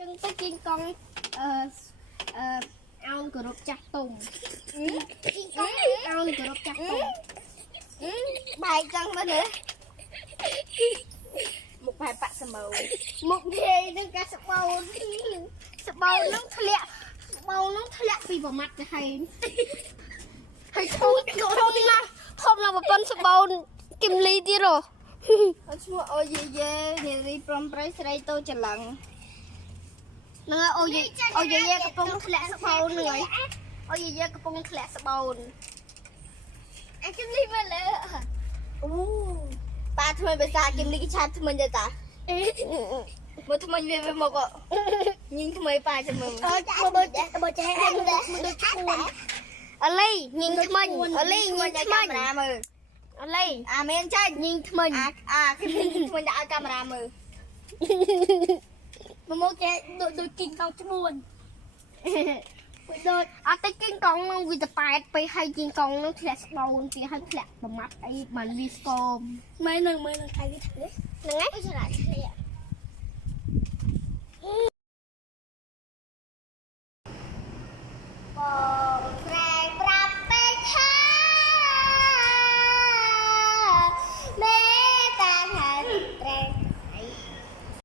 ចឹងទៅគីងកង់អោនគោរពចាស់ទុំអោនគោរពចាស់ទុំបែកចឹងទៅនេះមុខបែបបាក់សមោមុខនិយាយនឹងកាសបោសបោនឹងធ្លាក់សបោនឹងធ្លាក់ពីប្រមាត់ទៅហើយហើយធំណាស់ធំឡើងប៉ុនសបោគឹមលីទៀតហ៎ឈ្មោះអូយយេនារីព្រំប្រៃស្រីតូចច្រឡឹងនឹងអូយយេកំពុងធ្លាក់ស្បោននឹងហើយអូយយេកំពុងធ្លាក់ស្បោនអាគឹមលីមកលើអូប៉ាថ្មីភាសាគឹមលីគេឆាប់ថ្មីទៅតាមើលថ្មីវាមកញីថ្មីប៉ាចាំមើលបើចេះឲ្យមើលដូចឈ្មោះអលីញីថ្មីអលីញីកាមេរ៉ាមើលអលីអាមែនចាញីថ្មីអាគឹមលីថ្មីដាក់ឲ្យកាមេរ៉ាមើលមកចេះដូចគីងកង់ឈ្មោះដូចអត់តែគីងកង់នឹងវាទៅប៉ែតទៅឲ្យគីងកង់នឹងធ្លាក់ស្បោនពីឲ្យធ្លាក់ប្រមាត់អីបានវាស្គមមើលនឹងថៃវាធ្វើហ្នឹងឯងឆ្លាតធ្លាក់